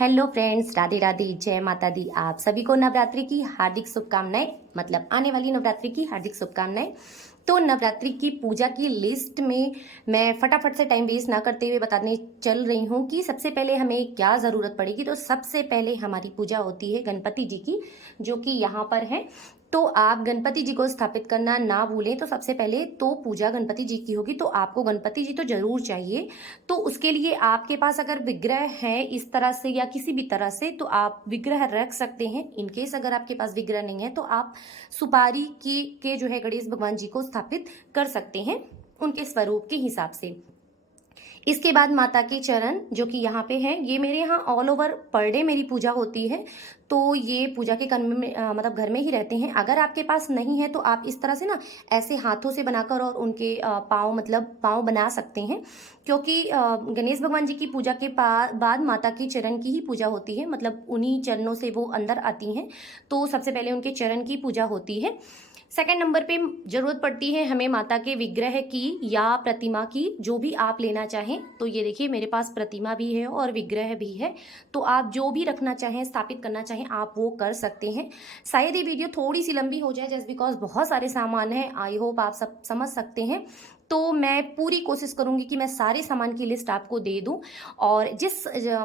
Hello friends, Radhe Radhe, जय माता दी। आप सभी को नवरात्रि की हार्दिक शुभकामनाएं, मतलब आने वाली नवरात्रि की हार्दिक शुभकामनाएं। तो नवरात्रि की पूजा की लिस्ट में मैं फटाफट से टाइम वेस्ट ना करते हुए बताने चल रही हूँ कि सबसे पहले हमें क्या ज़रूरत पड़ेगी। तो सबसे पहले हमारी पूजा होती है गणपति जी की, जो कि यहाँ पर है। तो आप गणपति जी को स्थापित करना ना भूलें। तो सबसे पहले तो पूजा गणपति जी की होगी, तो आपको गणपति जी तो जरूर चाहिए। तो उसके लिए आपके पास अगर विग्रह है इस तरह से या किसी भी तरह से, तो आप विग्रह रख सकते हैं। इनकेस अगर आपके पास विग्रह नहीं है तो आप सुपारी के जो है गणेश भगवान जी को स्थापित कर सकते हैं उनके स्वरूप के हिसाब से। इसके बाद माता के चरण जो कि यहाँ पे हैं, ये मेरे यहाँ ऑल ओवर पर डे मेरी पूजा होती है। तो ये पूजा के कर्म में मतलब घर में ही रहते हैं। अगर आपके पास नहीं है तो आप इस तरह से ना ऐसे हाथों से बनाकर और उनके पाँव मतलब पाँव बना सकते हैं, क्योंकि गणेश भगवान जी की पूजा के बाद माता के चरण की ही पूजा होती है। मतलब उन्हीं चरणों से वो अंदर आती हैं, तो सबसे पहले उनके चरण की पूजा होती है। सेकंड नंबर पे जरूरत पड़ती है हमें माता के विग्रह की या प्रतिमा की, जो भी आप लेना चाहें। तो ये देखिए मेरे पास प्रतिमा भी है और विग्रह भी है। तो आप जो भी रखना चाहें, स्थापित करना चाहें, आप वो कर सकते हैं। शायद ये वीडियो थोड़ी सी लंबी हो जाए जस्ट बिकॉज बहुत सारे सामान हैं। आई होप आप सब समझ सकते हैं। तो मैं पूरी कोशिश करूंगी कि मैं सारे सामान की लिस्ट आपको दे दूं। और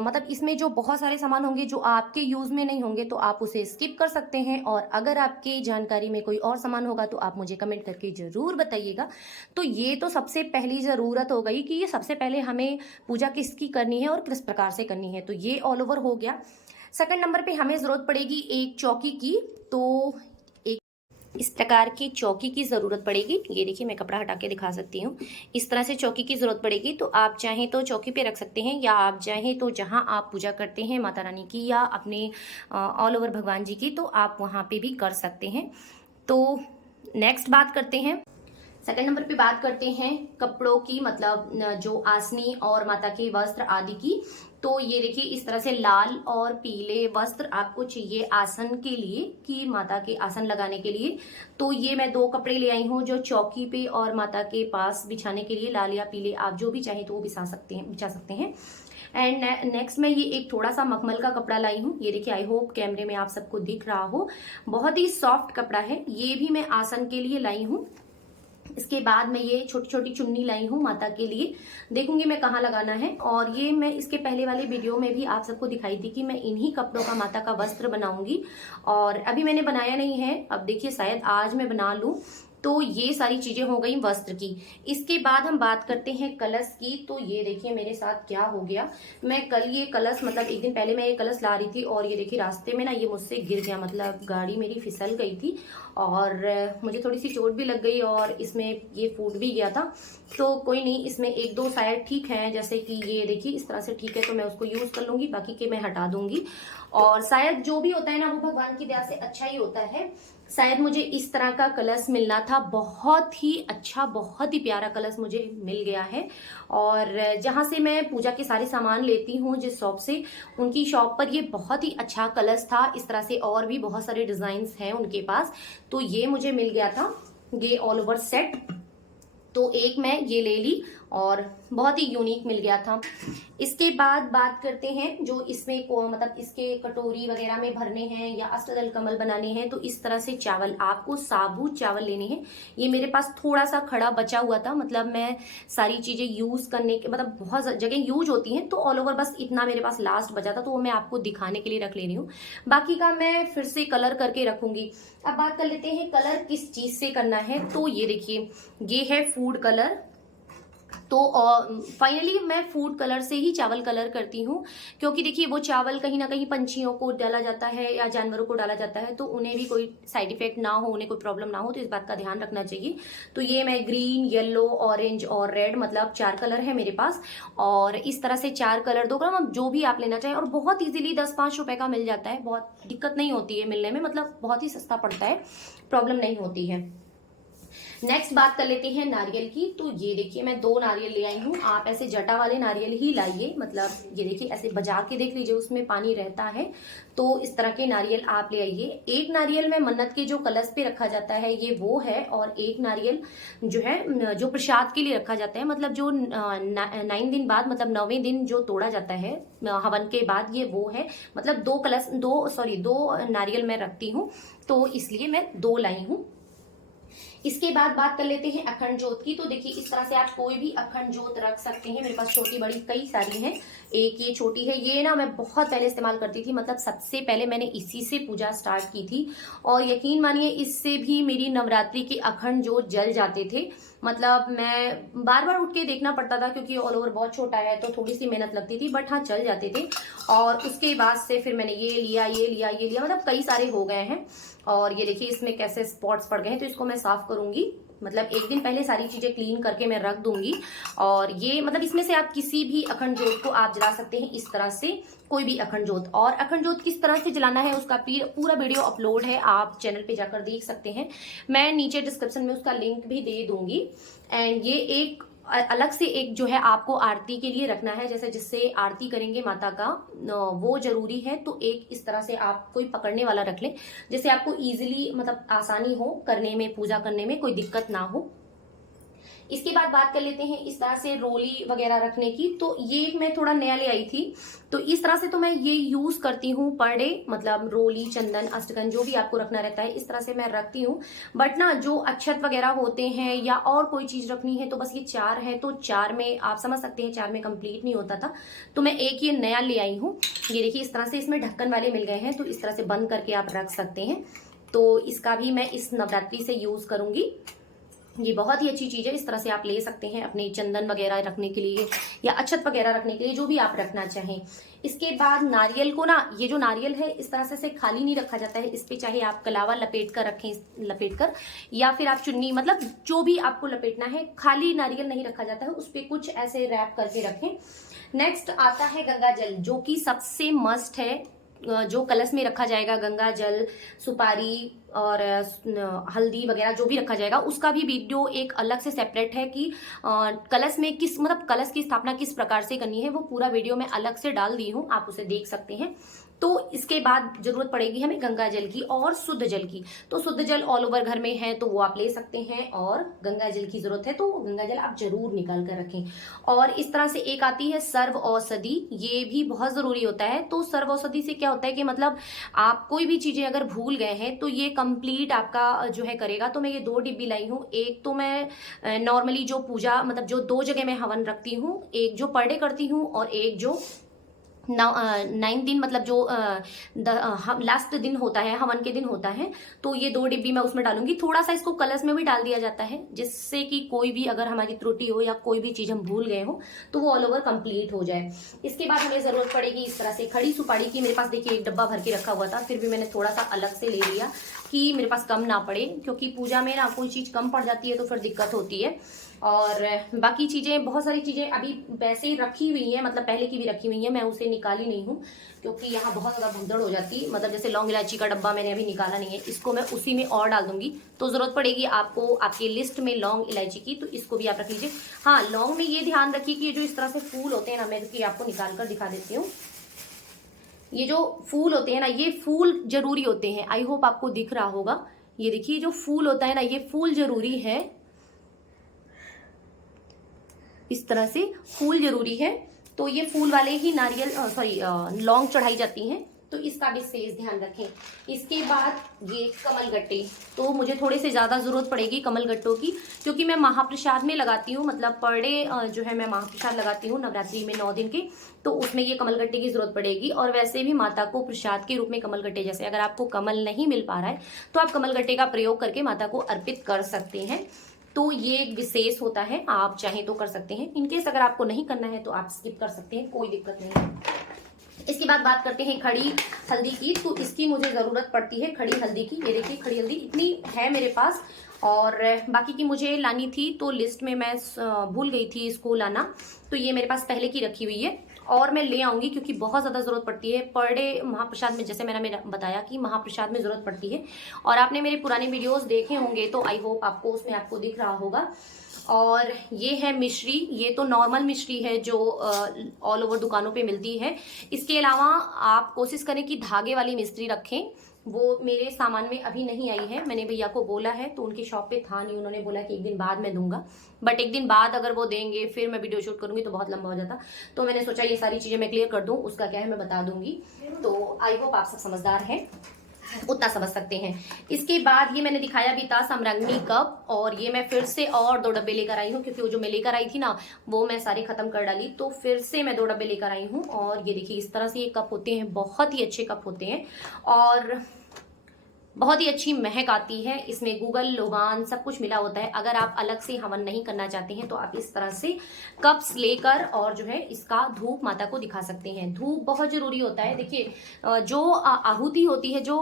मतलब इसमें जो बहुत सारे सामान होंगे जो आपके यूज में नहीं होंगे तो आप उसे स्किप कर सकते हैं। और अगर आपकी जानकारी में कोई और सामान होगा तो आप मुझे कमेंट करके जरूर बताइएगा। तो ये तो सबसे पहली जरूरत हो गई कि ये सबसे पहले हमें पूजा किसकी करनी है और किस प्रकार से करनी है। तो ये ऑल ओवर हो गया। सेकंड नंबर पे हमें जरूरत पड़ेगी एक चौकी की। तो इस प्रकार की चौकी की ज़रूरत पड़ेगी। ये देखिए मैं कपड़ा हटा के दिखा सकती हूँ। इस तरह से चौकी की ज़रूरत पड़ेगी। तो आप चाहें तो चौकी पे रख सकते हैं, या आप चाहें तो जहाँ आप पूजा करते हैं माता रानी की या अपने ऑल ओवर भगवान जी की, तो आप वहाँ पे भी कर सकते हैं। तो नेक्स्ट बात करते हैं, सेकंड नंबर पे बात करते हैं कपड़ों की, मतलब जो आसनी और माता के वस्त्र आदि की। तो ये देखिए इस तरह से लाल और पीले वस्त्र आपको चाहिए आसन के लिए, कि माता के आसन लगाने के लिए। तो ये मैं 2 कपड़े ले आई हूँ जो चौकी पे और माता के पास बिछाने के लिए, लाल या पीले आप जो भी चाहे तो वो बिछा सकते हैं। एंड नेक्स्ट मैं ये एक थोड़ा सा मखमल का कपड़ा लाई हूँ। ये देखिए आई होप कैमरे में आप सबको दिख रहा हो, बहुत ही सॉफ्ट कपड़ा है। ये भी मैं आसन के लिए लाई हूँ। इसके बाद मैं ये छोटी छोटी चुन्नी लाई हूँ माता के लिए, देखूंगी मैं कहाँ लगाना है। और ये मैं इसके पहले वाले वीडियो में भी आप सबको दिखाई थी कि मैं इन्हीं कपड़ों का माता का वस्त्र बनाऊंगी, और अभी मैंने बनाया नहीं है। अब देखिए शायद आज मैं बना लूं। तो ये सारी चीजें हो गई वस्त्र की। इसके बाद हम बात करते हैं कलश की। तो ये देखिए मेरे साथ क्या हो गया, मैं कल ये कलश मतलब एक दिन पहले मैं ये कलश ला रही थी और ये देखिए रास्ते में ना ये मुझसे गिर गया, मतलब गाड़ी मेरी फिसल गई थी और मुझे थोड़ी सी चोट भी लग गई और इसमें ये फूट भी गया था। तो कोई नहीं, इसमें 1-2 शायद ठीक है, जैसे कि ये देखिए इस तरह से ठीक है, तो मैं उसको यूज कर लूंगी, बाकी के मैं हटा दूंगी। और शायद जो भी होता है ना वो भगवान की दया से अच्छा ही होता है। शायद मुझे इस तरह का कलश मिलना था, बहुत ही अच्छा बहुत ही प्यारा कलश मुझे मिल गया है। और जहां से मैं पूजा के सारे सामान लेती हूँ जिस शॉप से, उनकी शॉप पर ये बहुत ही अच्छा कलश था। इस तरह से और भी बहुत सारे डिजाइन हैं उनके पास। तो ये मुझे मिल गया था, ये ऑल ओवर सेट। तो एक मैं ये ले ली और बहुत ही यूनिक मिल गया था। इसके बाद बात करते हैं जो इसमें को मतलब इसके कटोरी वगैरह में भरने हैं या अष्टदल कमल बनाने हैं। तो इस तरह से चावल, आपको साबुत चावल लेने हैं। ये मेरे पास थोड़ा सा खड़ा बचा हुआ था, मतलब मैं सारी चीजें यूज करने के मतलब बहुत जगह यूज होती हैं, तो ऑल ओवर बस इतना मेरे पास लास्ट बचा था, तो वो मैं आपको दिखाने के लिए रख ले रही हूँ। बाकी का मैं फिर से कलर करके रखूंगी। अब बात कर लेते हैं कलर किस चीज से करना है। तो ये देखिए ये है फूड कलर। तो फाइनली मैं फूड कलर से ही चावल कलर करती हूँ, क्योंकि देखिए वो चावल कहीं ना कहीं पंछियों को डाला जाता है या जानवरों को डाला जाता है, तो उन्हें भी कोई साइड इफेक्ट ना हो, उन्हें कोई प्रॉब्लम ना हो, तो इस बात का ध्यान रखना चाहिए। तो ये मैं ग्रीन, येलो, ऑरेंज और रेड, मतलब 4 कलर है मेरे पास। और इस तरह से 4 कलर 2 कलर जो भी आप लेना चाहें, और बहुत ईजिली 10-5 रुपए का मिल जाता है, बहुत दिक्कत नहीं होती है मिलने में, मतलब बहुत ही सस्ता पड़ता है, प्रॉब्लम नहीं होती है। नेक्स्ट बात कर लेते हैं नारियल की। तो ये देखिए मैं 2 नारियल ले आई हूँ। आप ऐसे जटा वाले नारियल ही लाइए, मतलब ये देखिए ऐसे बजा के देख लीजिए, उसमें पानी रहता है, तो इस तरह के नारियल आप ले आइए। एक नारियल में मन्नत के जो कलश पे रखा जाता है ये वो है, और एक नारियल जो है जो प्रसाद के लिए रखा जाता है, मतलब जो 9 दिन बाद, मतलब 9वें दिन जो तोड़ा जाता है हवन के बाद, ये वो है। मतलब 2 नारियल मैं रखती हूँ, तो इसलिए मैं 2 लाई हूँ। इसके बाद बात कर लेते हैं अखंड जोत की। तो देखिए इस तरह से आप कोई भी अखंड जोत रख सकते हैं। मेरे पास छोटी बड़ी कई सारी हैं। एक ये छोटी है, ये ना मैं बहुत पहले इस्तेमाल करती थी, मतलब सबसे पहले मैंने इसी से पूजा स्टार्ट की थी, और यकीन मानिए इससे भी मेरी नवरात्रि के अखंड जोत जल जाते थे। मतलब मैं बार बार उठ के देखना पड़ता था, क्योंकि ऑल ओवर बहुत छोटा है तो थोड़ी सी मेहनत लगती थी, बट हाँ चल जाते थे। और उसके बाद से फिर मैंने ये लिया, मतलब कई सारे हो गए हैं। और ये देखिए इसमें कैसे स्पॉट्स पड़ गए हैं, तो इसको मैं साफ करूंगी। मतलब एक दिन पहले सारी चीजें क्लीन करके मैं रख दूंगी। और ये मतलब इसमें से आप किसी भी अखंड जोत को आप जला सकते हैं, इस तरह से कोई भी अखंड जोत। और अखंड जोत किस तरह से जलाना है उसका पूरा वीडियो अपलोड है, आप चैनल पे जाकर देख सकते हैं। मैं नीचे डिस्क्रिप्शन में उसका लिंक भी दे दूंगी। एंड ये एक अलग से एक जो है आपको आरती के लिए रखना है, जैसे जिससे आरती करेंगे माता का, वो जरूरी है। तो एक इस तरह से आप कोई पकड़ने वाला रख लें, जिससे आपको इजीली मतलब आसानी हो करने में, पूजा करने में कोई दिक्कत ना हो। इसके बाद बात कर लेते हैं इस तरह से रोली वगैरह रखने की। तो ये मैं थोड़ा नया ले आई थी, तो इस तरह से तो मैं ये यूज करती हूँ पर डे, मतलब रोली, चंदन, अष्टगंध जो भी आपको रखना रहता है इस तरह से मैं रखती हूँ। बट ना जो अक्षत वगैरह होते हैं या और कोई चीज रखनी है, तो बस ये 4 है, तो 4 में आप समझ सकते हैं 4 में कंप्लीट नहीं होता था, तो मैं एक ये नया ले आई हूँ। ये देखिए इस तरह से इसमें ढक्कन वाले मिल गए हैं, तो इस तरह से बंद करके आप रख सकते हैं। तो इसका भी मैं इस नवरात्रि से यूज करूंगी। ये बहुत ही अच्छी चीज है, इस तरह से आप ले सकते हैं अपने चंदन वगैरह रखने के लिए या अक्षत वगैरह रखने के लिए, जो भी आप रखना चाहें। इसके बाद नारियल को ना, ये जो नारियल है इस तरह से खाली नहीं रखा जाता है, इस पे चाहे आप कलावा लपेट कर रखें, लपेट कर, या फिर आप चुन्नी, मतलब जो भी आपको लपेटना है, खाली नारियल नहीं रखा जाता है, उस पे कुछ ऐसे रैप करके रखें। नेक्स्ट आता है गंगा जल, जो कि सबसे मस्ट है, जो कलश में रखा जाएगा। गंगा जल, सुपारी और हल्दी वगैरह जो भी रखा जाएगा, उसका भी वीडियो एक अलग से सेपरेट है कि कलश में किस, मतलब कलश की स्थापना किस प्रकार से करनी है, वो पूरा वीडियो मैं अलग से डाल दी हूँ, आप उसे देख सकते हैं। तो इसके बाद जरूरत पड़ेगी हमें गंगा जल की और शुद्ध जल की। तो शुद्ध जल ऑल ओवर घर में है तो वो आप ले सकते हैं, और गंगा जल की जरूरत है तो गंगा जल आप जरूर निकाल कर रखें। और इस तरह से एक आती है सर्व औषधि, ये भी बहुत जरूरी होता है। तो सर्व औषधि से क्या होता है कि मतलब आप कोई भी चीजें अगर भूल गए हैं तो ये कंप्लीट आपका जो है करेगा। तो मैं ये 2 डिब्बी लाई हूँ। एक तो मैं नॉर्मली जो पूजा, मतलब जो 2 जगह मैं हवन रखती हूँ, एक जो पर डे करती हूँ और एक जो 9 दिन, मतलब जो लास्ट दिन होता है, हवन के दिन होता है, तो ये 2 डिब्बी मैं उसमें डालूंगी। थोड़ा सा इसको कलश में भी डाल दिया जाता है, जिससे कि कोई भी अगर हमारी त्रुटि हो या कोई भी चीज हम भूल गए हो तो वो ऑल ओवर कंप्लीट हो जाए। इसके बाद हमें जरूरत पड़ेगी इस तरह से खड़ी सुपारी की। मेरे पास देखिए एक डब्बा भर के रखा हुआ था, फिर भी मैंने थोड़ा सा अलग से ले लिया कि मेरे पास कम ना पड़े, क्योंकि पूजा में ना कोई चीज कम पड़ जाती है तो फिर दिक्कत होती है। और बाकी चीजें, बहुत सारी चीजें अभी वैसे ही रखी हुई हैं, मतलब पहले की भी रखी हुई हैं, मैं उसे निकाली नहीं हूँ क्योंकि यहाँ बहुत ज्यादा भगदड़ हो जाती है। मतलब जैसे लौंग इलायची का डब्बा मैंने अभी निकाला नहीं है, इसको मैं उसी में और डाल दूंगी। तो जरूरत पड़ेगी आपको आपकी लिस्ट में लौंग इलायची की, तो इसको भी आप रख लीजिए। हाँ, लौंग में ये ध्यान रखिए कि ये जो इस तरह से फूल होते हैं ना, मैं आपको निकाल कर दिखा देती हूँ। ये जो फूल होते हैं ना, ये फूल जरूरी होते हैं। आई होप आपको दिख रहा होगा। ये देखिए जो फूल होता है ना, ये फूल जरूरी है, इस तरह से फूल जरूरी है। तो ये फूल वाले ही नारियल लौंग चढ़ाई जाती हैं, तो इसका भी विशेष ध्यान रखें। इसके बाद ये कमल गट्टे, तो मुझे थोड़े से ज्यादा जरूरत पड़ेगी कमल गट्टों की, क्योंकि मैं महाप्रसाद में लगाती हूँ, मतलब पर डे जो है मैं महाप्रसाद लगाती हूँ नवरात्रि में 9 दिन के, तो उसमें ये कमल गट्टे की जरूरत पड़ेगी। और वैसे भी माता को प्रसाद के रूप में कमल गट्टे, जैसे अगर आपको कमल नहीं मिल पा रहा है तो आप कमल गट्टे का प्रयोग करके माता को अर्पित कर सकते हैं। तो ये एक विशेष होता है, आप चाहें तो कर सकते हैं। इनकेस अगर आपको नहीं करना है तो आप स्किप कर सकते हैं, कोई दिक्कत नहीं है। इसके बाद बात करते हैं खड़ी हल्दी की। तो इसकी मुझे जरूरत पड़ती है खड़ी हल्दी की। ये देखिए खड़ी हल्दी इतनी है मेरे पास, और बाकी की मुझे लानी थी तो लिस्ट में मैं भूल गई थी इसको लाना, तो ये मेरे पास पहले की रखी हुई है। और मैं ले आऊँगी क्योंकि बहुत ज़्यादा ज़रूरत पड़ती है पर डे महाप्रसाद में। जैसे मैंने बताया कि महाप्रसाद में ज़रूरत पड़ती है, और आपने मेरे पुराने वीडियोस देखे होंगे तो आई होप आपको उसमें आपको दिख रहा होगा। और ये है मिश्री, ये तो नॉर्मल मिश्री है जो ऑल ओवर दुकानों पे मिलती है। इसके अलावा आप कोशिश करें कि धागे वाली मिश्री रखें, वो मेरे सामान में अभी नहीं आई है। मैंने भैया को बोला है तो उनकी शॉप पे था नहीं, उन्होंने बोला कि एक दिन बाद मैं दूंगा, बट एक दिन बाद अगर वो देंगे फिर मैं वीडियो शूट करूंगी तो बहुत लंबा हो जाता। तो मैंने सोचा ये सारी चीजें मैं क्लियर कर दूं, उसका क्या है मैं बता दूंगी। तो आई होप आप सब समझदार हैं, उतना समझ सकते हैं। इसके बाद ये मैंने दिखाया भी था समरंगनी कप, और ये मैं फिर से और 2 डब्बे लेकर आई हूँ क्योंकि वो जो मैं लेकर आई थी ना वो मैं सारी खत्म कर डाली, तो फिर से मैं 2 डब्बे लेकर आई हूँ। और ये देखिए इस तरह से ये कप होते हैं, बहुत ही अच्छे कप होते हैं और बहुत ही अच्छी महक आती है। इसमें गूगल लोबान सब कुछ मिला होता है। अगर आप अलग से हवन नहीं करना चाहते हैं तो आप इस तरह से कप्स लेकर और जो है इसका धूप माता को दिखा सकते हैं। धूप बहुत जरूरी होता है। देखिए जो आहुति होती है, जो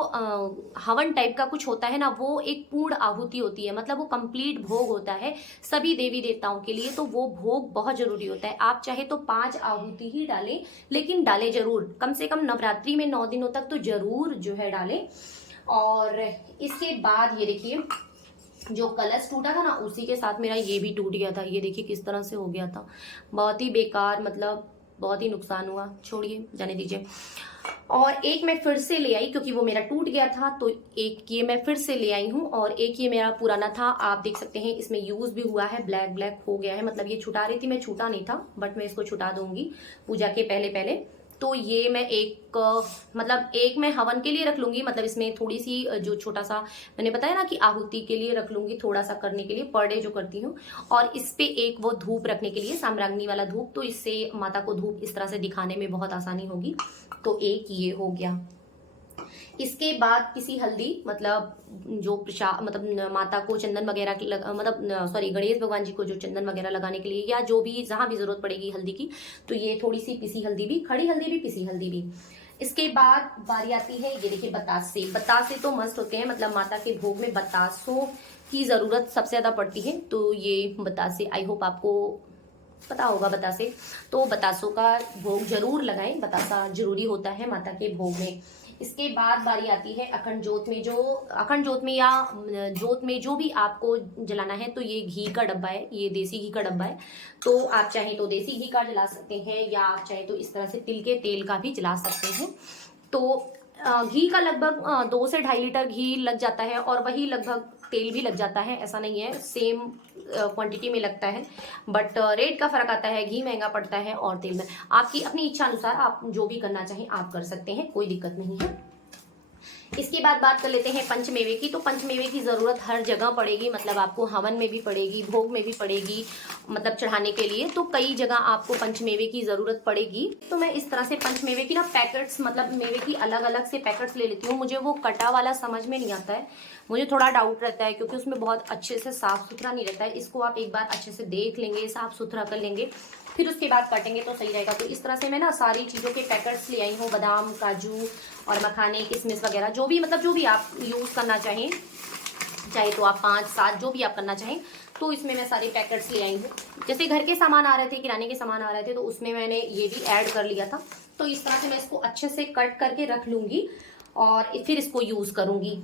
हवन टाइप का कुछ होता है ना, वो एक पूर्ण आहुति होती है, मतलब वो कंप्लीट भोग होता है सभी देवी देवताओं के लिए। तो वो भोग बहुत जरूरी होता है। आप चाहे तो 5 आहुति ही डालें, लेकिन डालें जरूर, कम से कम नवरात्रि में 9 दिनों तक तो जरूर जो है डालें। और इसके बाद ये देखिए जो कलश टूटा था ना उसी के साथ मेरा ये भी टूट गया था। ये देखिए किस तरह से हो गया था, बहुत ही बेकार, मतलब बहुत ही नुकसान हुआ। छोड़िए, जाने दीजिए। और एक मैं फिर से ले आई क्योंकि वो मेरा टूट गया था, तो एक ये मैं फिर से ले आई हूँ। और एक ये मेरा पुराना था, आप देख सकते हैं इसमें यूज भी हुआ है, ब्लैक ब्लैक हो गया है। मतलब ये छुटा रही थी मैं, छूटा नहीं था, बट मैं इसको छुटा दूंगी पूजा के पहले पहले। तो ये मैं एक मैं हवन के लिए रख लूंगी, मतलब इसमें थोड़ी सी जो छोटा सा मैंने बताया ना कि आहुति के लिए रख लूंगी, थोड़ा सा करने के लिए पर डे जो करती हूँ। और इस पे एक वो धूप रखने के लिए, साम्राग्नी वाला धूप, तो इससे माता को धूप इस तरह से दिखाने में बहुत आसानी होगी। तो एक ये हो गया। इसके बाद किसी हल्दी, मतलब जो प्रसाद, मतलब माता को चंदन वगैरह की मतलब सॉरी गणेश भगवान जी को जो चंदन वगैरह लगाने के लिए, या जो भी जहां भी जरूरत पड़ेगी हल्दी की, तो ये थोड़ी सी पिसी हल्दी भी, खड़ी हल्दी भी, पिसी हल्दी भी। इसके बाद बारी आती है, ये देखिए बतासे। बतासे तो मस्त होते हैं, मतलब माता के भोग में बतासों की जरूरत सबसे ज्यादा पड़ती है। तो ये बतासे आई होप आपको पता होगा बतासे। तो बतासों का भोग जरूर लगाएं, बतासा जरूरी होता है माता के भोग में। इसके बाद बारी आती है अखंड ज्योत में। जो अखंड ज्योत में या ज्योत में जो भी आपको जलाना है, तो ये घी का डब्बा है, ये देसी घी का डब्बा है। तो आप चाहे तो देसी घी का जला सकते हैं, या आप चाहे तो इस तरह से तिल के तेल का भी जला सकते हैं। तो घी का लगभग 2 से 2.5 लीटर घी लग जाता है, और वही लगभग तेल भी लग जाता है, ऐसा नहीं है, सेम क्वांटिटी में लगता है, बट रेट का फर्क आता है। घी महंगा पड़ता है और तेल में। आपकी अपनी इच्छा अनुसार आप जो भी करना चाहें आप कर सकते हैं, कोई दिक्कत नहीं है। इसके बाद बात कर लेते हैं पंचमेवे की। तो पंचमेवे की जरूरत हर जगह पड़ेगी, मतलब आपको हवन में भी पड़ेगी, भोग में भी पड़ेगी, मतलब चढ़ाने के लिए तो कई जगह आपको पंचमेवे की जरूरत पड़ेगी। तो मैं इस तरह से पंचमेवे की ना पैकेट्स, मतलब मेवे की अलग अलग से पैकेट्स ले लेती हूँ। मुझे वो कटा वाला समझ में नहीं आता है, मुझे थोड़ा डाउट रहता है क्योंकि उसमें बहुत अच्छे से साफ सुथरा नहीं रहता है। इसको आप एक बार अच्छे से देख लेंगे, साफ सुथरा कर लेंगे, फिर उसके बाद काटेंगे तो सही रहेगा। तो इस तरह से मैं ना सारी चीज़ों के पैकेट्स ले आई हूँ, बादाम, काजू और मखाने, किशमिश वगैरह, जो भी मतलब जो भी आप यूज़ करना चाहें, चाहे तो आप 5-7 जो भी आप करना चाहें। तो इसमें मैं सारे पैकेट्स ले आई हूँ। जैसे घर के सामान आ रहे थे, किराने के सामान आ रहे थे, तो उसमें मैंने ये भी ऐड कर लिया था। तो इस तरह से मैं इसको अच्छे से कट करके रख लूँगी और फिर इसको यूज़ करूँगी।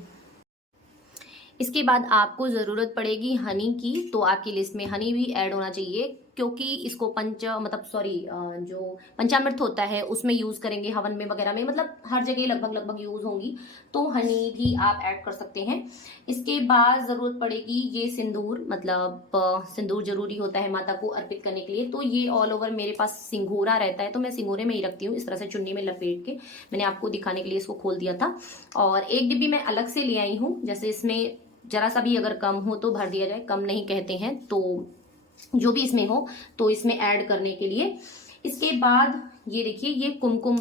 इसके बाद आपको ज़रूरत पड़ेगी हनी की, तो आपकी लिस्ट में हनी भी ऐड होना चाहिए क्योंकि इसको जो पंचामृत होता है उसमें यूज़ करेंगे, हवन में वगैरह में, मतलब हर जगह लगभग यूज़ होंगी, तो हनी भी आप ऐड कर सकते हैं। इसके बाद ज़रूरत पड़ेगी ये सिंदूर, मतलब सिंदूर जरूरी होता है माता को अर्पित करने के लिए। तो ये ऑल ओवर मेरे पास सिंगूरा रहता है, तो मैं सिंगूरे में ही रखती हूँ, इस तरह से चुन्नी में लपेट के। मैंने आपको दिखाने के लिए इसको खोल दिया था। और एक डिब्बी मैं अलग से ले आई हूँ, जैसे इसमें जरा सा भी अगर कम हो तो भर दिया जाए, कम नहीं कहते हैं, तो जो भी इसमें हो तो इसमें ऐड करने के लिए। इसके बाद ये देखिए ये कुमकुम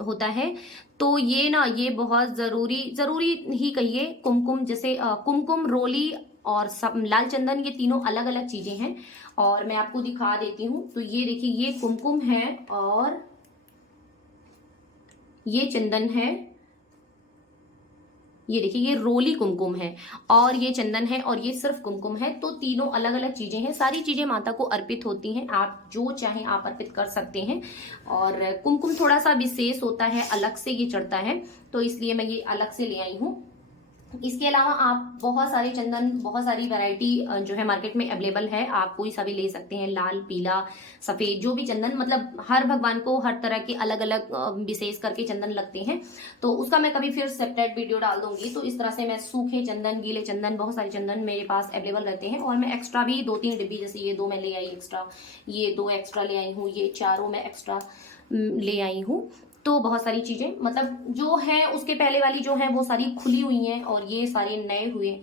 होता है, तो ये ना ये बहुत जरूरी ही कहिए। कुमकुम जैसे कुमकुम, रोली और लाल चंदन, ये तीनों अलग अलग चीजें हैं और मैं आपको दिखा देती हूँ। तो ये देखिए ये कुमकुम है और ये चंदन है, ये देखिए ये रोली कुमकुम है और ये चंदन है और ये सिर्फ कुमकुम है। तो तीनों अलग अलग चीजें हैं, सारी चीजें माता को अर्पित होती हैं, आप जो चाहें आप अर्पित कर सकते हैं। और कुमकुम थोड़ा सा विशेष होता है, अलग से ये चढ़ता है, तो इसलिए मैं ये अलग से ले आई हूँ। इसके अलावा आप बहुत सारे चंदन, बहुत सारी वैरायटी जो है मार्केट में अवेलेबल है, आप कोई सा भी ले सकते हैं, लाल, पीला, सफेद, जो भी चंदन, मतलब हर भगवान को हर तरह के अलग अलग विशेष करके चंदन लगते हैं। तो उसका मैं कभी फिर सेपरेट वीडियो डाल दूंगी। तो इस तरह से मैं सूखे चंदन, गीले चंदन, बहुत सारे चंदन मेरे पास अवेलेबल रहते हैं। और मैं एक्स्ट्रा भी 2-3 डिब्बी, जैसे ये 2 मैं ले आई एक्स्ट्रा, ये 2 एक्स्ट्रा ले आई हूँ, ये चारों मैं एक्स्ट्रा ले आई हूँ। तो बहुत सारी चीजें, मतलब जो है उसके पहले वाली जो है वो सारी खुली हुई हैं और ये सारे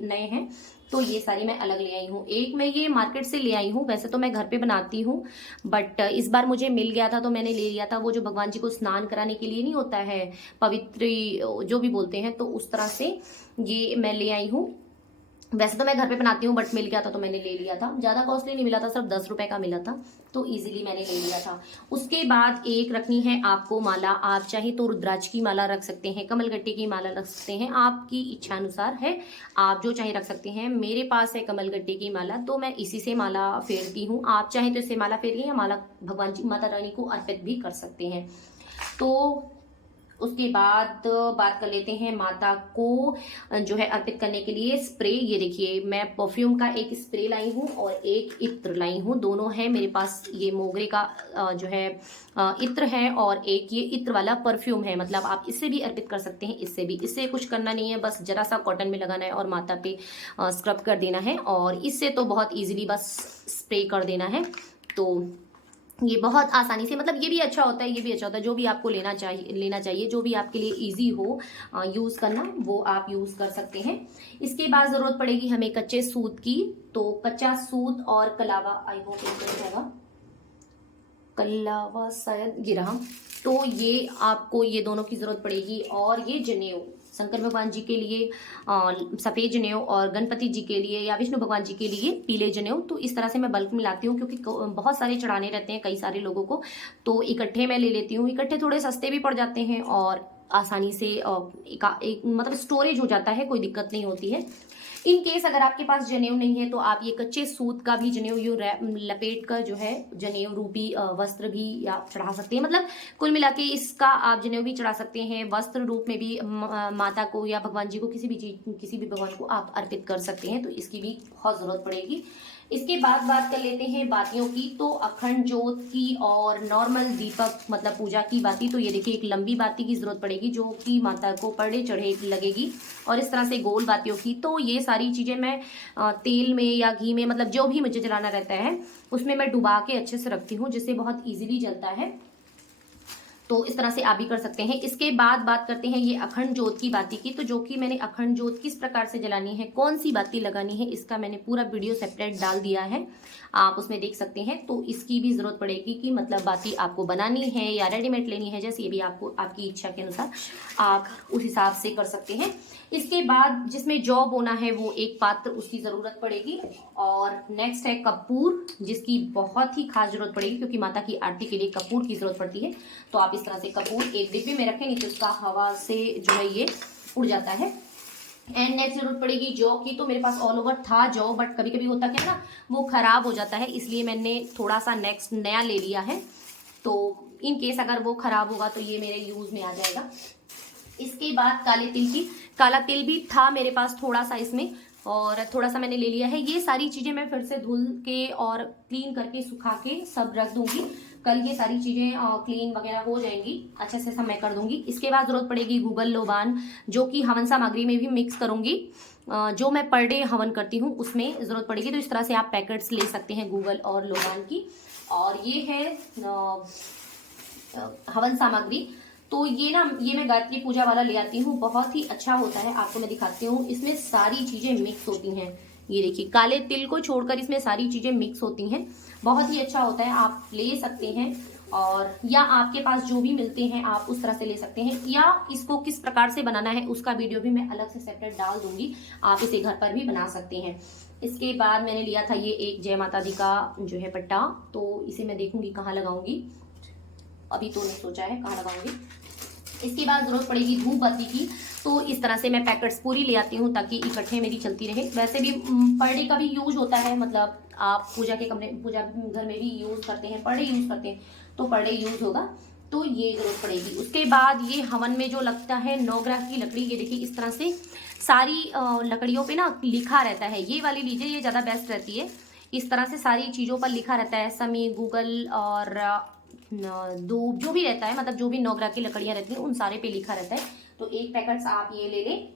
नए हैं, तो ये सारी मैं अलग ले आई हूँ। एक मैं ये मार्केट से ले आई हूँ, वैसे तो मैं घर पे बनाती हूँ, बट इस बार मुझे मिल गया था तो मैंने ले लिया था। वो जो भगवान जी को स्नान कराने के लिए नहीं होता है, पवित्र जो भी बोलते हैं, तो उस तरह से ये मैं ले आई हूँ। वैसे तो मैं घर पे बनाती हूँ, बट मिल गया था तो मैंने ले लिया था। ज़्यादा कॉस्टली नहीं मिला था, सिर्फ 10 रुपए का मिला था, तो इजीली मैंने ले लिया था। उसके बाद एक रखनी है आपको माला, आप चाहे तो रुद्राक्ष की माला रख सकते हैं, कमलगट्टे की माला रख सकते हैं, आपकी इच्छा अनुसार है, आप जो चाहे रख सकते हैं। मेरे पास है कमलगट्टे की माला, तो मैं इसी से माला फेरती हूँ। आप चाहें तो इससे माला फेरिए या माला भगवान जी, माता रानी को अर्पित भी कर सकते हैं। तो उसके बाद बात कर लेते हैं माता को जो है अर्पित करने के लिए स्प्रे। ये देखिए मैं परफ्यूम का एक स्प्रे लाई हूँ और एक इत्र लाई हूँ, दोनों है मेरे पास। ये मोगरे का जो है इत्र है और एक ये इत्र वाला परफ्यूम है, मतलब आप इससे भी अर्पित कर सकते हैं, इससे भी। इससे कुछ करना नहीं है, बस जरा सा कॉटन में लगाना है और माता पे स्क्रब कर देना है, और इससे तो बहुत ईजिली बस स्प्रे कर देना है। तो ये बहुत आसानी से, मतलब ये भी अच्छा होता है, ये भी अच्छा होता है, जो भी आपको लेना चाहिए, जो भी आपके लिए इजी हो यूज़ करना, वो आप यूज़ कर सकते हैं। इसके बाद ज़रूरत पड़ेगी हमें कच्चे सूत की। तो कच्चा सूत और कलावा, आई होप जाएगा, कलावा शायद गिरा, तो ये आपको ये दोनों की ज़रूरत पड़ेगी। और ये जनेऊ, शंकर भगवान जी के लिए सफ़ेद जनेऊ और गणपति जी के लिए या विष्णु भगवान जी के लिए पीले जनेऊ। तो इस तरह से मैं बल्क में लाती हूँ, क्योंकि बहुत सारे चढ़ाने रहते हैं कई सारे लोगों को, तो इकट्ठे मैं ले लेती हूँ। इकट्ठे थोड़े सस्ते भी पड़ जाते हैं और आसानी से एक मतलब स्टोरेज हो जाता है, कोई दिक्कत नहीं होती है। इन केस अगर आपके पास जनेऊ नहीं है तो आप ये कच्चे सूत का भी जनेऊ यूं लपेट कर जो है जनेऊ रूपी वस्त्र भी आप चढ़ा सकते हैं। मतलब कुल मिला के इसका आप जनेऊ भी चढ़ा सकते हैं, वस्त्र रूप में भी माता को या भगवान जी को, किसी भी भगवान को आप अर्पित कर सकते हैं। तो इसकी भी बहुत जरूरत पड़ेगी। इसके बाद बात कर लेते हैं बातियों की। तो अखंड ज्योत की और नॉर्मल दीपक, मतलब पूजा की बाती। तो ये देखिए एक लंबी बाती की जरूरत पड़ेगी जो कि माता को पड़े चढ़े लगेगी, और इस तरह से गोल बातियों की। तो ये सारी चीजें मैं तेल में या घी में, मतलब जो भी मुझे जलाना रहता है उसमें मैं डुबा के अच्छे से रखती हूँ, जिससे बहुत ईजिली जलता है। तो इस तरह से आप भी कर सकते हैं। इसके बाद बात करते हैं ये अखंड ज्योत की बाती की। तो जो कि मैंने अखंड ज्योत किस प्रकार से जलानी है, कौन सी बाती लगानी है, इसका मैंने पूरा वीडियो सेपरेट डाल दिया है, आप उसमें देख सकते हैं। तो इसकी भी जरूरत पड़ेगी कि मतलब बाती आपको बनानी है या रेडीमेड लेनी है, जैसे ये भी आपको आपकी इच्छा के अनुसार आप उस हिसाब से कर सकते हैं। इसके बाद जिसमें जौ बोना है वो एक पात्र, उसकी जरूरत पड़ेगी। और नेक्स्ट है कपूर, जिसकी बहुत ही खास जरूरत पड़ेगी, क्योंकि माता की आरती के लिए कपूर की जरूरत पड़ती है। तो आप इस तरह से कपूर एक डिब्बे में रखें, नहीं तो उसका हवा से जो है ये उड़ जाता है। एंड नेक्स्ट जरूरत पड़ेगी जौ की। तो मेरे पास ऑल ओवर था जौ, बट कभी कभी होता क्या ना, वो खराब हो जाता है, इसलिए मैंने थोड़ा सा नेक्स्ट नया ले लिया है। तो इन केस अगर वो खराब होगा तो ये मेरे यूज में आ जाएगा। इसके बाद काले तिल की, काला तिल भी था मेरे पास थोड़ा सा इसमें, और थोड़ा सा मैंने ले लिया है। ये सारी चीजें मैं फिर से धुल के और क्लीन करके सुखा के सब रख दूंगी। कल ये सारी चीजें क्लीन वगैरह हो जाएंगी, अच्छे से सब मैं कर दूंगी। इसके बाद जरूरत पड़ेगी गूगल लोबान, जो कि हवन सामग्री में भी मिक्स करूंगी। जो मैं पर डे हवन करती हूँ उसमें जरूरत पड़ेगी। तो इस तरह से आप पैकेट्स ले सकते हैं गूगल और लोबान की। और ये है हवन सामग्री। तो ये मैं गायत्री पूजा वाला ले आती हूँ, बहुत ही अच्छा होता है, आपको मैं दिखाती हूँ। इसमें सारी चीजें मिक्स होती हैं, ये देखिए काले तिल को छोड़कर इसमें सारी चीजें मिक्स होती हैं, बहुत ही अच्छा होता है, आप ले सकते हैं। और या आपके पास जो भी मिलते हैं आप उस तरह से ले सकते हैं, या इसको किस प्रकार से बनाना है उसका वीडियो भी मैं अलग से सेपरेट डाल दूंगी, आप इसे घर पर भी बना सकते हैं। इसके बाद मैंने लिया था ये एक जय माता दी का जो है पट्टा, तो इसे मैं देखूंगी कहाँ लगाऊंगी, अभी तो नहीं सोचा है कहाँ लगाऊंगी। इसके बाद जरूरत पड़ेगी धूप बत्ती की। तो इस तरह से मैं पैकेट्स पूरी ले आती हूँ ताकि इकट्ठे मेरी चलती रहे। वैसे भी पर डे का भी यूज होता है, मतलब आप पूजा के कमरे, पूजा घर में भी यूज करते हैं, पर डे यूज करते हैं, तो पर डे यूज होगा, तो ये जरूरत पड़ेगी। उसके बाद ये हवन में जो लगता है 9 ग्रह की लकड़ी, ये देखिए इस तरह से सारी लकड़ियों पे ना लिखा रहता है। ये वाली लीजिए, ये ज़्यादा बेस्ट रहती है। इस तरह से सारी चीज़ों पर लिखा रहता है, समी, गूगल और दूब, जो भी रहता है, मतलब जो भी 9 ग्रह की लकड़ियाँ रहती हैं उन सारे पे लिखा रहता है। तो एक पैकेट्स आप ये ले लें।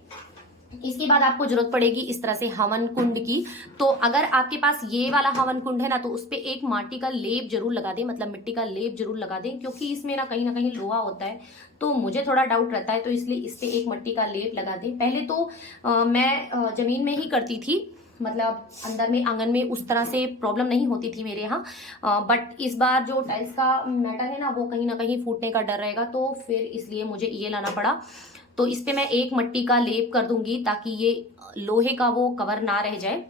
इसके बाद आपको जरूरत पड़ेगी इस तरह से हवन कुंड की। तो अगर आपके पास ये वाला हवन कुंड है ना, तो उस पे एक माटी का लेप जरूर लगा दें, मतलब मिट्टी का लेप जरूर लगा दें, क्योंकि इसमें ना कहीं लोहा होता है, तो मुझे थोड़ा डाउट रहता है, तो इसलिए इस पे एक मिट्टी का लेप लगा दें। पहले तो मैं जमीन में ही करती थी, मतलब अंदर में आंगन में, उस तरह से प्रॉब्लम नहीं होती थी मेरे यहाँ। बट इस बार जो टाइल्स का मैटर है ना, वो कहीं ना कहीं फूटने का डर रहेगा, तो फिर इसलिए मुझे ये लाना पड़ा। तो इस पे मैं एक मिट्टी का लेप कर दूंगी ताकि ये लोहे का वो कवर ना रह जाए।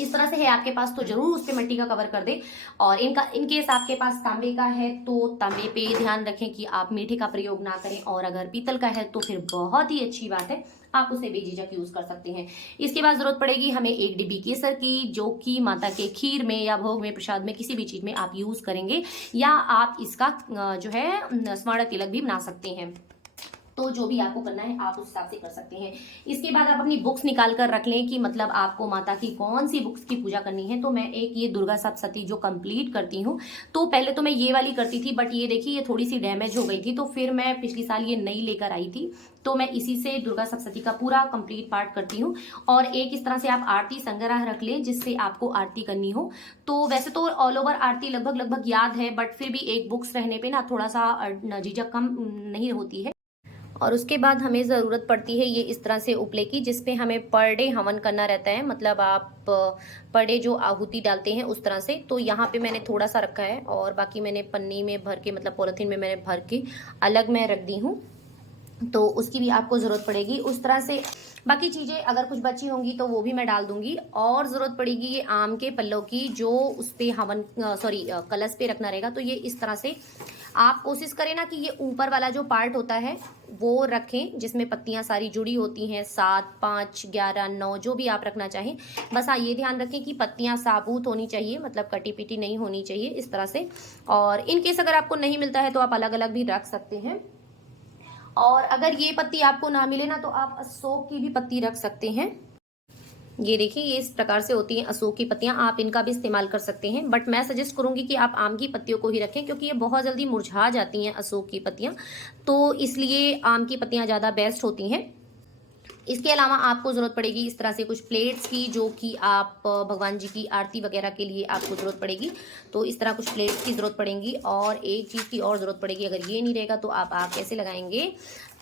इस तरह से है आपके पास तो जरूर उस पे मिट्टी का कवर कर दे। और इनकेस आपके पास तांबे का है तो तांबे पे ध्यान रखें कि आप मीठे का प्रयोग ना करें, और अगर पीतल का है तो फिर बहुत ही अच्छी बात है, आप उसे बेझिझक यूज कर सकते हैं। इसके बाद जरूरत पड़ेगी हमें एक डिब्बी केसर की, जो कि माता के खीर में या भोग में, प्रसाद में, किसी भी चीज में आप यूज करेंगे, या आप इसका जो है स्वर्ण तिलक भी बना सकते हैं। तो जो भी आपको करना है आप उस हिसाब से कर सकते हैं। इसके बाद आप अपनी बुक्स निकाल कर रख लें कि मतलब आपको माता की कौन सी बुक्स की पूजा करनी है। तो मैं एक ये दुर्गा सप्तशती जो कंप्लीट करती हूँ, तो पहले तो मैं ये वाली करती थी, बट ये देखिए ये थोड़ी सी डैमेज हो गई थी, तो फिर मैं पिछली साल ये नई लेकर आई थी। तो मैं इसी से दुर्गा सप्तशती का पूरा कंप्लीट पार्ट करती हूँ। और एक इस तरह से आप आरती संग्रह रख लें जिससे आपको आरती करनी हो। तो वैसे तो ऑल ओवर आरती लगभग याद है, बट फिर भी एक बुक्स रहने पे ना थोड़ा सा झिझक कम नहीं होती है। और उसके बाद हमें ज़रूरत पड़ती है ये इस तरह से उपले की, जिसपे हमें पर डे हवन करना रहता है, मतलब आप पर डे जो आहुति डालते हैं उस तरह से। तो यहाँ पे मैंने थोड़ा सा रखा है, और बाकी मैंने पन्नी में भर के, मतलब पॉलिथीन में मैंने भर के अलग मैं रख दी हूँ, तो उसकी भी आपको ज़रूरत पड़ेगी उस तरह से। बाकी चीज़ें अगर कुछ बची होंगी तो वो भी मैं डाल दूंगी। और ज़रूरत पड़ेगी ये आम के पल्लों की, जो उस पे हवन कलश पे रखना रहेगा। तो ये इस तरह से आप कोशिश करें ना कि ये ऊपर वाला जो पार्ट होता है वो रखें, जिसमें पत्तियां सारी जुड़ी होती हैं, 7, 5, 11, 9 जो भी आप रखना चाहें। बस हाँ ये ध्यान रखें कि पत्तियां साबुत होनी चाहिए, मतलब कटी पिटी नहीं होनी चाहिए, इस तरह से। और इनकेस अगर आपको नहीं मिलता है तो आप अलग अलग भी रख सकते हैं। और अगर ये पत्ती आपको ना मिले ना, तो आप अशोक की भी पत्ती रख सकते हैं। ये देखिए ये इस प्रकार से होती हैं अशोक की पत्तियां, आप इनका भी इस्तेमाल कर सकते हैं, बट मैं सजेस्ट करूंगी कि आप आम की पत्तियों को ही रखें, क्योंकि ये बहुत जल्दी मुरझा जाती हैं अशोक की पत्तियां, तो इसलिए आम की पत्तियां ज़्यादा बेस्ट होती हैं। इसके अलावा आपको ज़रूरत पड़ेगी इस तरह से कुछ प्लेट्स की, जो कि आप भगवान जी की आरती वगैरह के लिए आपको ज़रूरत पड़ेगी। तो इस तरह कुछ प्लेट्स की ज़रूरत पड़ेगी। और एक चीज़ की और ज़रूरत पड़ेगी, अगर ये नहीं रहेगा तो आप आग कैसे लगाएंगे,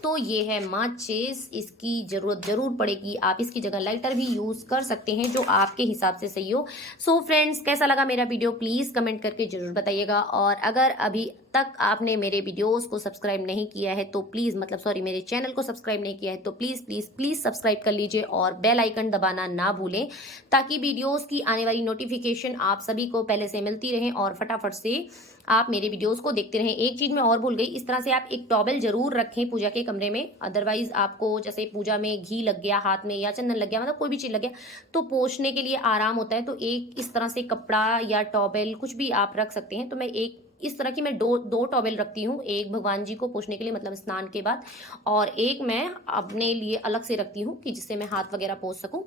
तो ये है माचिस, इसकी ज़रूरत ज़रूर पड़ेगी। आप इसकी जगह लाइटर भी यूज़ कर सकते हैं, जो आपके हिसाब से सही हो। सो फ्रेंड्स, कैसा लगा मेरा वीडियो प्लीज़ कमेंट करके ज़रूर बताइएगा। और अगर अभी तक आपने मेरे वीडियोस को सब्सक्राइब नहीं किया है तो प्लीज़, मेरे चैनल को सब्सक्राइब नहीं किया है तो प्लीज़ प्लीज़ प्लीज़ सब्सक्राइब कर लीजिए, और बेल आइकन दबाना ना भूलें, ताकि वीडियोस की आने वाली नोटिफिकेशन आप सभी को पहले से मिलती रहे और फटाफट से आप मेरे वीडियोस को देखते रहें। एक चीज़ मैं और भूल गई, इस तरह से आप एक टॉवेल जरूर रखें पूजा के कमरे में, अदरवाइज आपको जैसे पूजा में घी लग गया हाथ में या चंदन लग गया, मतलब कोई भी चीज़ लग गया, तो पोंछने के लिए आराम होता है। तो एक इस तरह से कपड़ा या टॉवेल कुछ भी आप रख सकते हैं। तो मैं एक इस तरह की मैं दो टॉवेल रखती हूँ, एक भगवान जी को पोंछने के लिए, मतलब स्नान के बाद, और एक मैं अपने लिए अलग से रखती हूँ कि जिससे मैं हाथ वगैरह पोंछ सकूँ।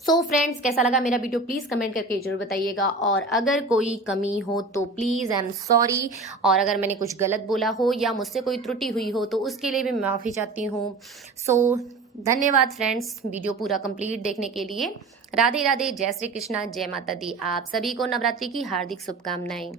सो फ्रेंड्स, कैसा लगा मेरा वीडियो प्लीज़ कमेंट करके जरूर बताइएगा। और अगर कोई कमी हो तो प्लीज़ आई एम सॉरी, और अगर मैंने कुछ गलत बोला हो या मुझसे कोई त्रुटि हुई हो तो उसके लिए भी माफ़ी चाहती हूँ। सो धन्यवाद फ्रेंड्स वीडियो पूरा कंप्लीट देखने के लिए। राधे राधे, जय श्री कृष्णा, जय माता दी। आप सभी को नवरात्रि की हार्दिक शुभकामनाएं।